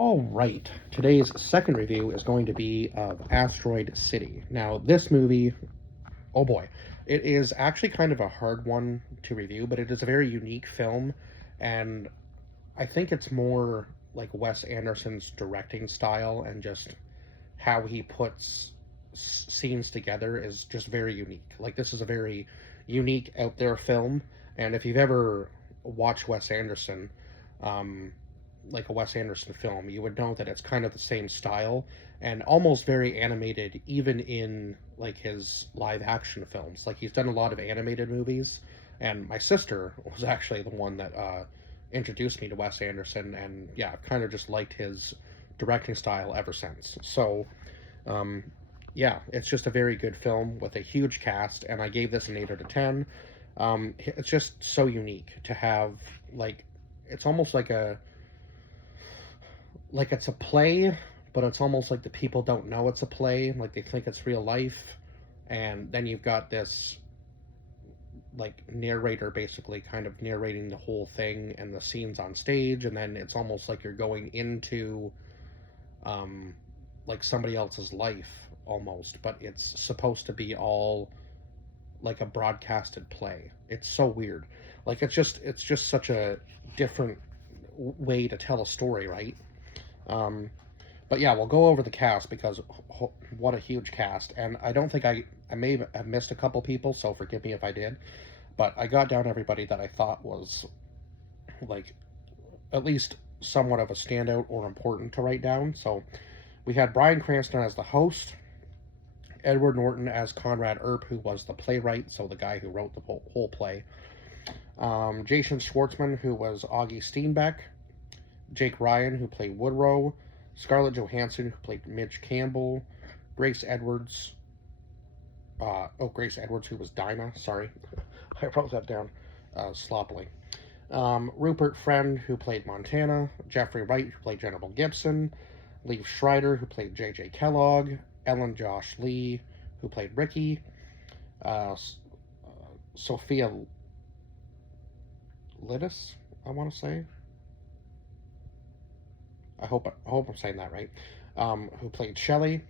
All right, today's second review is going to be of Asteroid City. Now, this movie, oh boy, it is actually kind of a hard one to review, but it is a very unique film, and I think it's more like Wes Anderson's directing style and just how he puts scenes together is just very unique. Like, this is a very unique, out there film, and if you've ever watched Wes Anderson, um, like a Wes Anderson film, you would know that it's kind of the same style and almost very animated, even in like his live action films. Like he's done a lot of animated movies, and my sister was actually the one that introduced me to Wes Anderson, and yeah, kind of just liked his directing style ever since. So, um, yeah, it's just a very good film with a huge cast, and I gave this an 8 out of 10. It's just so unique to have like it's almost like it's a play, but it's almost like the people don't know it's a play, like they think it's real life, and then you've got this like narrator basically kind of narrating the whole thing and the scenes on stage, and then it's almost like you're going into um like somebody else's life almost, but it's supposed to be all like a broadcasted play. It's so weird. Like it's just such a different way to tell a story, right? Um, but yeah, we'll go over the cast because what a huge cast. And I don't think I may have missed a couple people, so forgive me if I did. But I got down everybody that I thought was like at least somewhat of a standout or important to write down. So we had Bryan Cranston as the host, Edward Norton as Conrad Earp, who was the playwright, so the guy who wrote the whole play. Jason Schwartzman, who was Augie Steenbeck, Jake Ryan, who played Woodrow, Scarlett Johansson, who played Midge Campbell, Grace Edwards, Grace Edwards, who was Dinah, sorry, I wrote that down sloppily. Rupert Friend, who played Montana, Jeffrey Wright, who played General Gibson, Liev Schreiber, who played J.J. Kellogg, Ellen Josh Lee, who played Ricky, Sophia Lidis, I want to say. I hope I'm saying that right. Who played Shelley,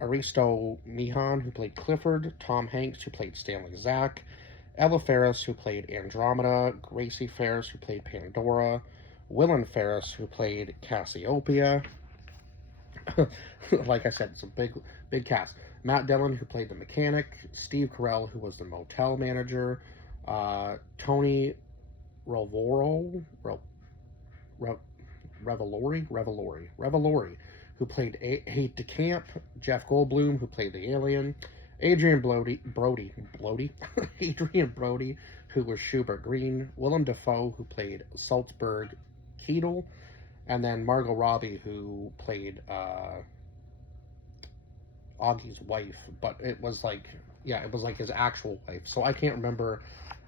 Aristo Meehan, who played Clifford, Tom Hanks, who played Stanley Zach, Ella Ferris, who played Andromeda, Gracie Ferris, who played Pandora, Willem Ferris, who played Cassiopeia. Like I said, it's a big cast. Matt Dillon, who played the mechanic, Steve Carell, who was the motel manager, Tony Revolori, Revolori, who played Aide de Camp, Jeff Goldblum, who played the alien, Adrian Brody, Adrian Brody, who was Schubert Green, Willem Dafoe, who played Salzburg Keetle, and then Margot Robbie, who played Augie's wife, but it was like, yeah, it was like his actual wife. So I can't remember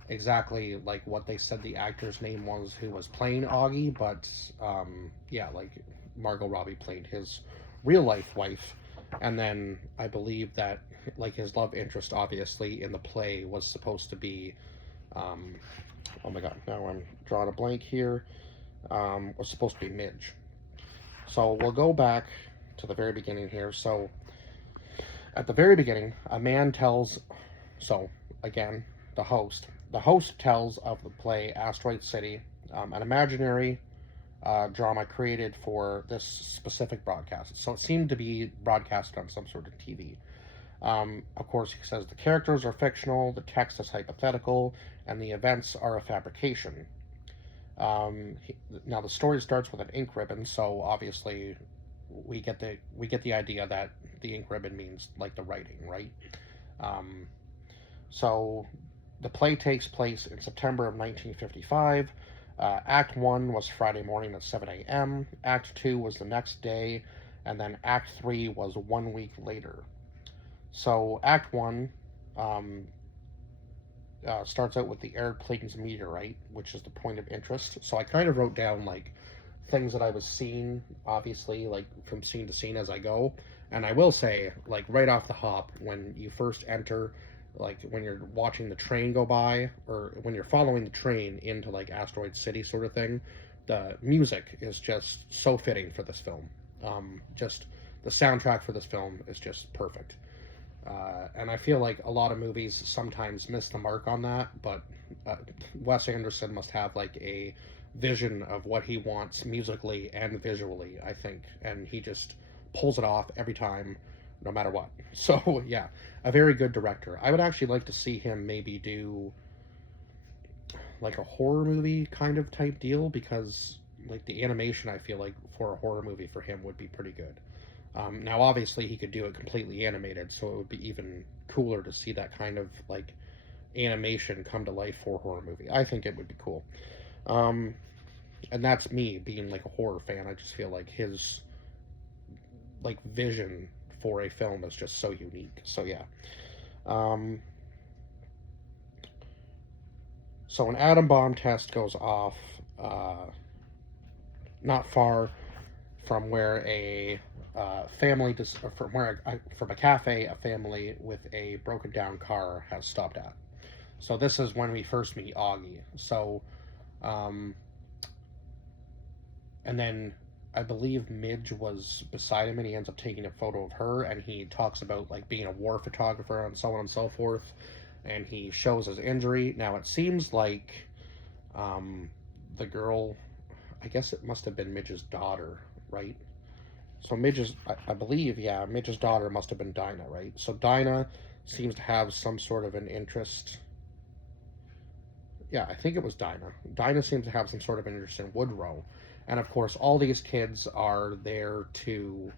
exactly like what they said the actor's name was who was playing Augie, but yeah, like Margot Robbie played his real life wife, and then I believe that like his love interest, obviously in the play, was supposed to be, oh my god, now I'm drawing a blank here. Was supposed to be Midge. So we'll go back to the very beginning here. So at the very beginning, a man tells, so again, the host tells of the play Asteroid City, an imaginary drama created for this specific broadcast. So it seemed to be broadcast on some sort of TV. Of course, he says the characters are fictional, the text is hypothetical, and the events are a fabrication. Now the story starts with an ink ribbon, so obviously we get the idea that the ink ribbon means like the writing, right? So the play takes place in September of 1955. Act 1 was Friday morning at 7 a.m. Act 2 was the next day, and then Act 3 was 1 week later. So Act 1 starts out with the arid Clayton's meteorite, which is the point of interest. So I kind of wrote down like things that I was seeing, obviously, like from scene to scene as I go. And I will say, like right off the hop, when you first enter, like when you're watching the train go by, or when you're following the train into like Asteroid City sort of thing, the music is just so fitting for this film. Just the soundtrack for this film is just perfect. And I feel like a lot of movies sometimes miss the mark on that, but uh, Wes Anderson must have like a vision of what he wants musically and visually, I think, and he just pulls it off every time, no matter what. So yeah, a very good director. I would actually like to see him maybe do like a horror movie kind of type deal, because like the animation I feel like for a horror movie for him would be pretty good. Now, obviously, he could do it completely animated, so it would be even cooler to see that kind of like animation come to life for a horror movie. I think it would be cool. Um, and that's me being like a horror fan. I just feel like his like vision for a film is just so unique. So yeah. Um, so an atom bomb test goes off not far from where a family from a cafe a family with a broken down car has stopped at. So this is when we first meet Augie. So um, and then I believe Midge was beside him and he ends up taking a photo of her, and he talks about like being a war photographer and so on and so forth, and he shows his injury. Now it seems like um, the girl, I guess it must have been Midge's daughter, right? So Midge's, I believe, yeah, Midge's daughter must have been Dinah, right? So Dinah seems to have some sort of an interest. Yeah, I think it was Dinah. Dinah seems to have some sort of interest in Woodrow. And of course, all these kids are there to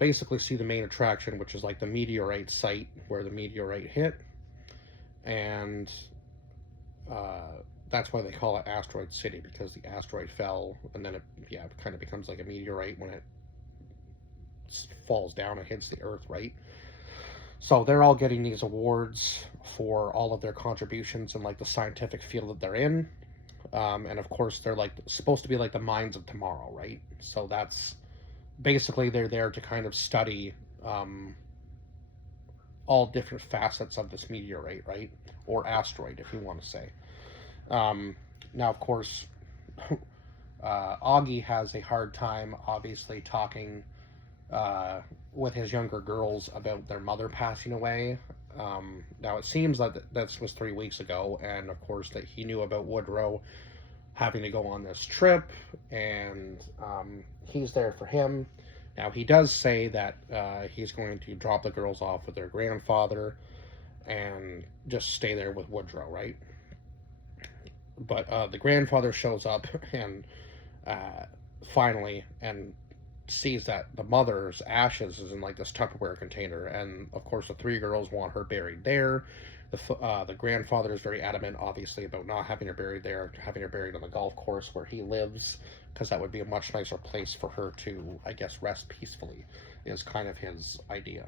basically see the main attraction, which is like the meteorite site where the meteorite hit. And that's why they call it Asteroid City, because the asteroid fell, and then it kind of becomes like a meteorite when it falls down and hits the earth, right? So they're all getting these awards for all of their contributions in like the scientific field that they're in. And of course they're like supposed to be like the minds of tomorrow, right? So that's basically they're there to kind of study all different facets of this meteorite, right? Or asteroid, if you want to say. Now, of course, Augie has a hard time, obviously, talking with his younger girls about their mother passing away. Now, it seems that this was 3 weeks ago, and of course, that he knew about Woodrow having to go on this trip, and he's there for him. Now, he does say that he's going to drop the girls off with their grandfather and just stay there with Woodrow, right? But the grandfather shows up and finally and sees that the mother's ashes is in like this Tupperware container, and of course the three girls want her buried there. The grandfather is very adamant, obviously, about not having her buried there, having her buried on the golf course where he lives, because that would be a much nicer place for her to, I guess, rest peacefully, is kind of his idea.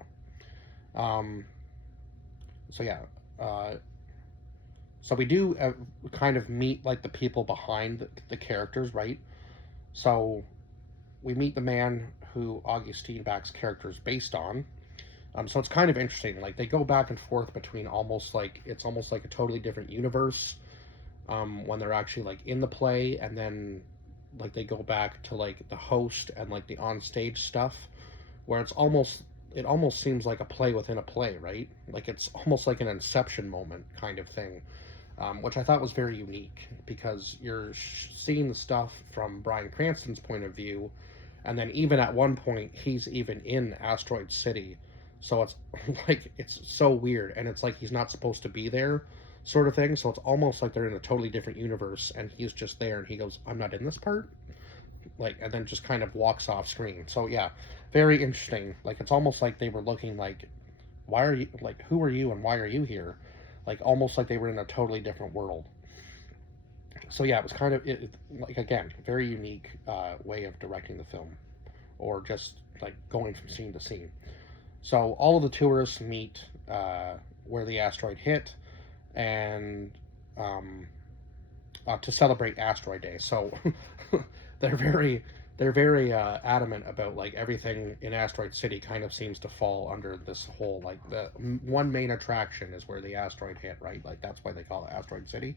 So yeah, so we do kind of meet like the people behind the characters, right? So we meet the man who August Steenback's character is based on. So it's kind of interesting. Like they go back and forth between almost like a totally different universe when they're actually like in the play, and then like they go back to like the host and like the onstage stuff, where it almost seems like a play within a play, right? Like it's almost like an Inception moment kind of thing, which I thought was very unique, because you're seeing the stuff from Bryan Cranston's point of view, and then even at one point he's even in Asteroid City, so it's like it's so weird, and it's like he's not supposed to be there, sort of thing. So it's almost like they're in a totally different universe, and he's just there, and he goes, "I'm not in this part," like, and then just kind of walks off screen. So yeah, very interesting. Like it's almost like they were looking like, why are you, like, who are you and why are you here? Like almost like they were in a totally different world. So yeah, it was kind of like, again, very unique way of directing the film, or just like going from scene to scene. So all of the tourists meet where the asteroid hit, and to celebrate Asteroid Day. So they're very adamant about like everything in Asteroid City kind of seems to fall under this whole, like, the one main attraction is where the asteroid hit, right? Like that's why they call it Asteroid City.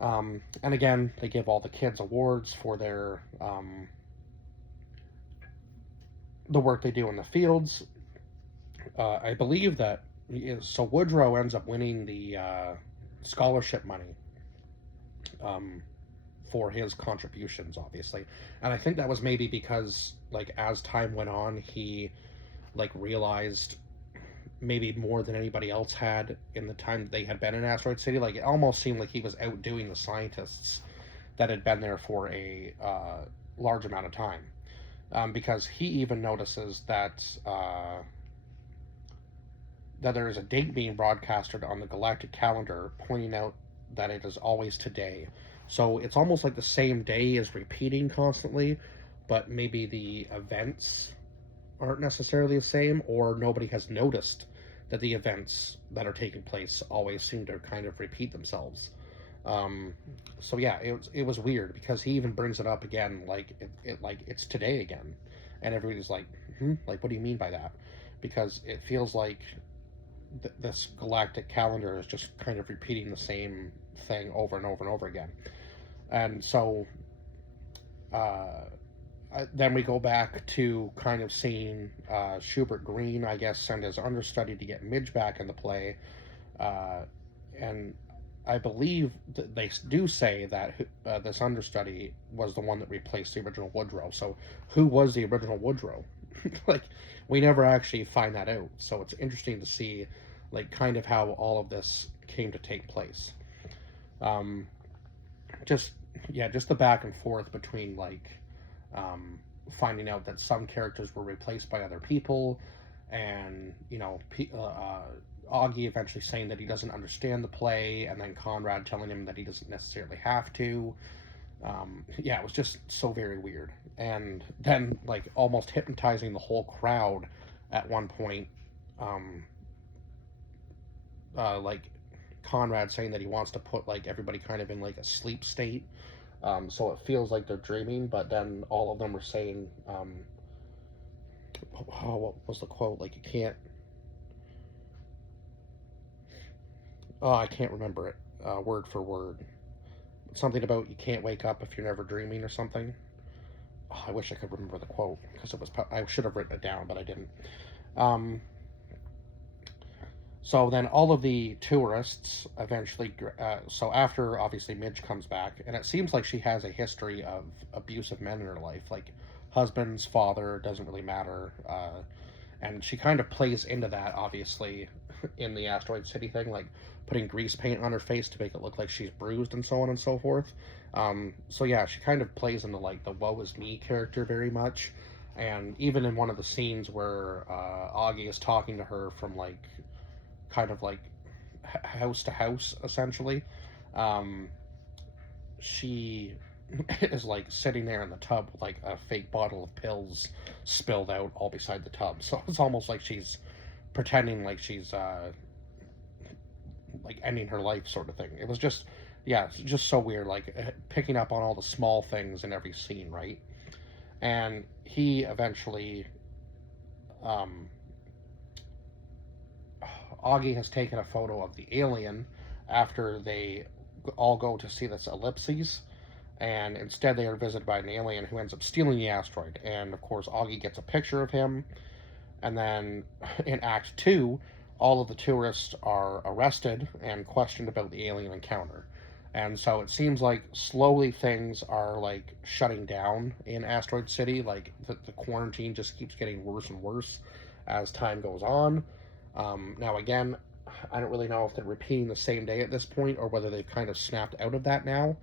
And again, they give all the kids awards for their the work they do in the fields. I believe that so Woodrow ends up winning the scholarship money um, for his contributions, obviously, and I think that was maybe because like as time went on, he like realized maybe more than anybody else had in the time that they had been in Asteroid City. Like it almost seemed like he was outdoing the scientists that had been there for a large amount of time, because he even notices that there is a date being broadcasted on the galactic calendar pointing out that it is always today. So it's almost like the same day is repeating constantly, but maybe the events aren't necessarily the same, or nobody has noticed that the events that are taking place always seem to kind of repeat themselves. Um, so yeah, it was weird because he even brings it up again, like like it's today again, and everybody's like, like what do you mean by that? Because it feels like this galactic calendar is just kind of repeating the same thing over and over and over again. And so uh, then we go back to kind of seeing Schubert Green, I guess, send his understudy to get Midge back in the play. Uh, and I believe they do say that this understudy was the one that replaced the original Woodrow. So who was the original Woodrow? Like, we never actually find that out. So it's interesting to see, like, kind of how all of this came to take place. Um, just, yeah, just the back and forth between, like, um, finding out that some characters were replaced by other people, and Augie eventually saying that he doesn't understand the play, and then Conrad telling him that he doesn't necessarily have to. Yeah, it was just so very weird, and then like almost hypnotizing the whole crowd at one point. Um, like Conrad saying that he wants to put like everybody kind of in like a sleep state, so it feels like they're dreaming, but then all of them are saying, oh, what was the quote? Like, you can't. Oh, I can't remember it word for word. Something about you can't wake up if you're never dreaming or something. Oh, I wish I could remember the quote because it was. I should have written it down, but I didn't. Um, so then all of the tourists eventually. So after obviously Midge comes back, and it seems like she has a history of abusive men in her life, like husbands, father, doesn't really matter. And she kind of plays into that obviously in the Asteroid City thing, like putting grease paint on her face to make it look like she's bruised and so on and so forth. So yeah, she kind of plays into like the woe is me character very much, and even in one of the scenes where Augie is talking to her from like kind of like house to house essentially, um, she is like sitting there in the tub with like a fake bottle of pills spilled out all beside the tub. So it's almost like she's pretending like she's like ending her life sort of thing. It was just, yeah, it's just so weird, like picking up on all the small things in every scene, right? And he eventually, um, Augie has taken a photo of the alien after they all go to see this ellipses, and instead they are visited by an alien who ends up stealing the asteroid. And of course, Augie gets a picture of him, and then in Act 2, all of the tourists are arrested and questioned about the alien encounter. And so it seems like slowly things are like shutting down in Asteroid City. Like the quarantine just keeps getting worse and worse as time goes on. Now, again, I don't really know if they're repeating the same day at this point or whether they've kind of snapped out of that now.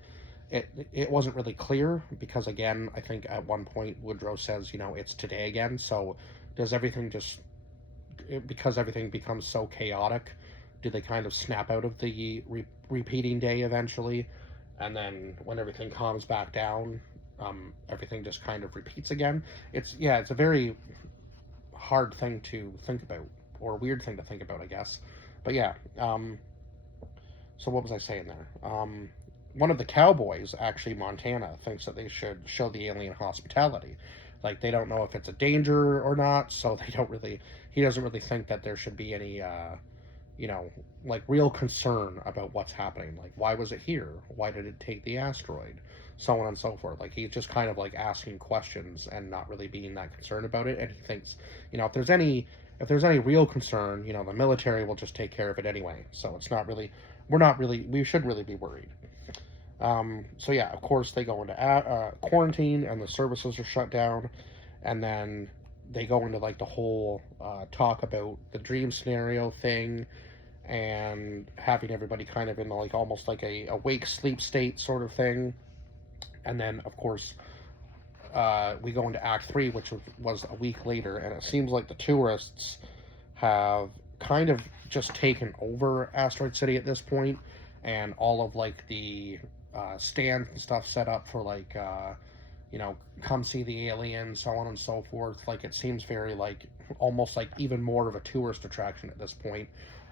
It wasn't really clear because, again, I think at one point Woodrow says, it's today again. So does everything just, because everything becomes so chaotic, do they kind of snap out of the repeating day eventually? And then when everything calms back down, everything just kind of repeats again. It's a very hard thing to think about, or weird thing to think about, I guess. But yeah, so what was I saying there? One of the cowboys, actually Montana, thinks that they should show the alien hospitality. Like, they don't know if it's a danger or not, so he doesn't really think that there should be any you know, like real concern about what's happening. Like, why was it here? Why did it take the asteroid? So on and so forth. Like, he's just kind of like asking questions and not really being that concerned about it. And he thinks, if there's any real concern, the military will just take care of it anyway. So it's not really, we should really be worried. So yeah, of course they go into quarantine and the services are shut down, and then they go into like the whole talk about the dream scenario thing and having everybody kind of in like almost like a awake sleep state sort of thing. And then of course we go into Act 3, which was a week later, and it seems like the tourists have kind of just taken over Asteroid City at this point, and all of like the stands and stuff set up for like come see the alien, so on and so forth. Like it seems very like almost like even more of a tourist attraction at this point.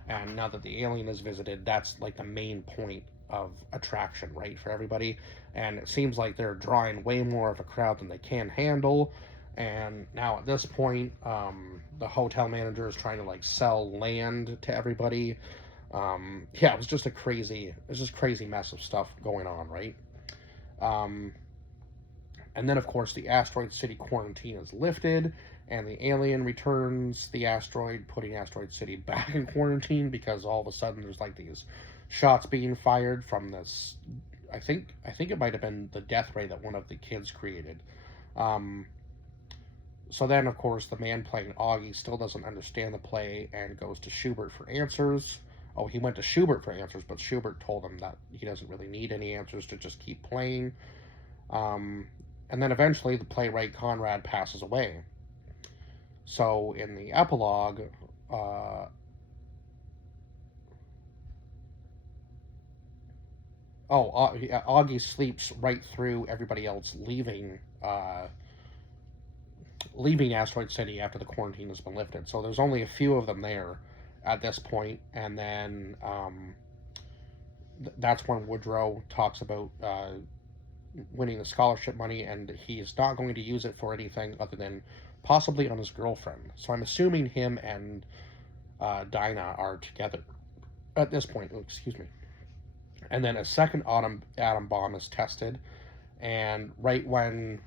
And now that the alien is visited, that's like the main point of attraction, right, for everybody. And it seems like they're drawing way more of a crowd than they can handle. And now at this point, the hotel manager is trying to like sell land to everybody. Yeah, it was just crazy mess of stuff going on, right? And then, of course, the Asteroid City quarantine is lifted, and the alien returns the asteroid, putting Asteroid City back in quarantine because all of a sudden there's like these shots being fired from this. I think it might have been the death ray that one of the kids created. So then, of course, the man playing Augie still doesn't understand the play and goes to Schubert for answers. Oh, he went to Schubert for answers, but Schubert told him that he doesn't really need any answers to just keep playing. And then eventually the playwright Conrad passes away. So in the epilogue, Augie sleeps right through everybody else leaving Asteroid City after the quarantine has been lifted. So there's only a few of them there at this point, and then that's when Woodrow talks about winning the scholarship money, and he is not going to use it for anything other than possibly on his girlfriend. So I'm assuming him and Dinah are together at this point. Oh, excuse me. And then a second atom bomb is tested, and right when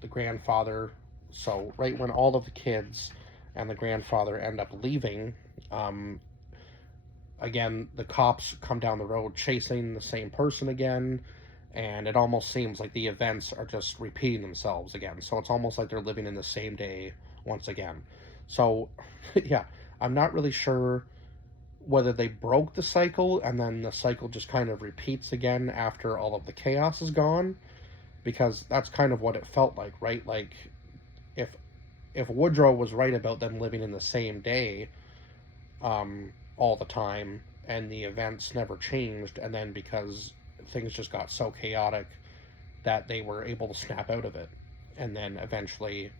the grandfather, so right when all of the kids and the grandfather end up leaving, again, the cops come down the road chasing the same person again, and it almost seems like the events are just repeating themselves again. So it's almost like they're living in the same day once again. So, yeah, I'm not really sure whether they broke the cycle and then the cycle just kind of repeats again after all of the chaos is gone, because that's kind of what it felt like, right? Like, if Woodrow was right about them living in the same day all the time, and the events never changed, and then because things just got so chaotic that they were able to snap out of it, and then eventually,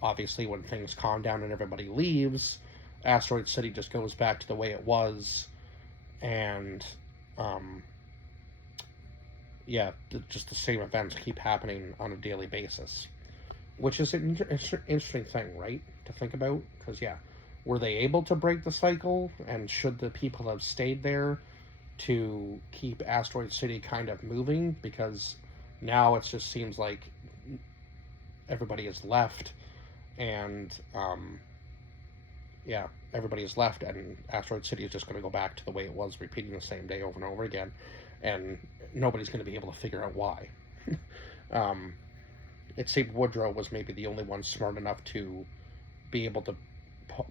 obviously, when things calm down and everybody leaves, Asteroid City just goes back to the way it was, and yeah, just the same events keep happening on a daily basis, which is an interesting thing, right, to think about, because yeah, were they able to break the cycle, and should the people have stayed there to keep Asteroid City kind of moving? Because now it just seems like everybody is left, and yeah, everybody is left, and Asteroid City is just going to go back to the way it was, repeating the same day over and over again, and nobody's going to be able to figure out why. It seemed Woodrow was maybe the only one smart enough to be able to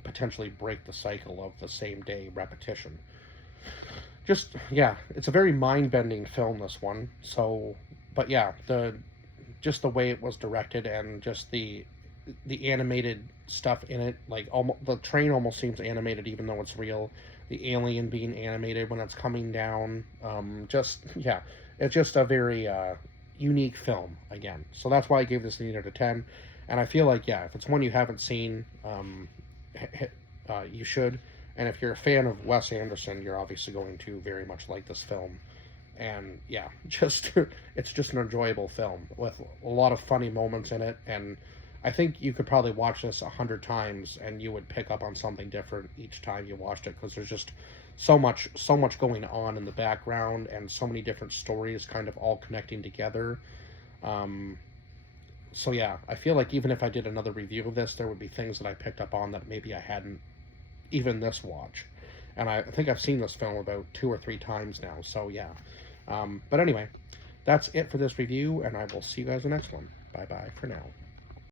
potentially break the cycle of the same day repetition. Just, yeah, it's a very mind-bending film, this one. So, but yeah, just the way it was directed, and just the animated stuff in it, like the train almost seems animated even though it's real. The alien being animated when it's coming down. Yeah, it's just a very unique film again. So that's why I gave this an 8 out of 10. And I feel like, yeah, if it's one you haven't seen, you should. And if you're a fan of Wes Anderson, you're obviously going to very much like this film. And yeah, it's just an enjoyable film with a lot of funny moments in it. And I think you could probably watch this 100 times and you would pick up on something different each time you watched it, because there's just so much going on in the background and so many different stories kind of all connecting together. Um, so yeah, I feel like even if I did another review of this, there would be things that I picked up on that maybe I hadn't even this watch. And I think I've seen this film about 2 or 3 times now. So yeah. But anyway, that's it for this review, and I will see you guys in the next one. Bye bye for now.